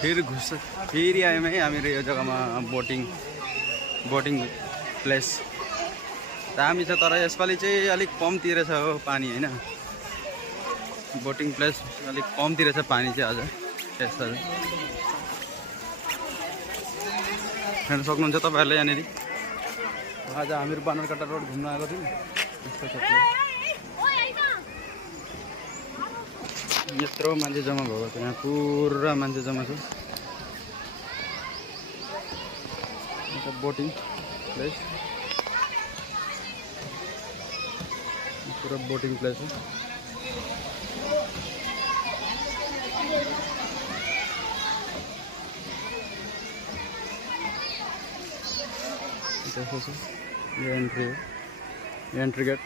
फेरि आयौँ है हामीहरू यो जग्गामा बोटिङ प्लेस दामी छ। तर यसपालि चाहिँ अलिक कम्ती रहेछ हो पानी होइन। बोटिङ प्लेस अलिक कम्ती रहेछ पानी चाहिँ अझ यस्तो हेर्न सक्नुहुन्छ तपाईँहरूले यहाँनिर। आज हामीहरू बानरकाटा रोड घुम्न आएको थियौँ। यस्तो छ यत्रो मान्छे जम्मा भएको थियो, यहाँ पुरा मान्छे जम्मा छ। बोटिङ प्लेस पुरा बोटिङ प्लेस हो। यो एन्ट्री हो, एन्ट्री गेट।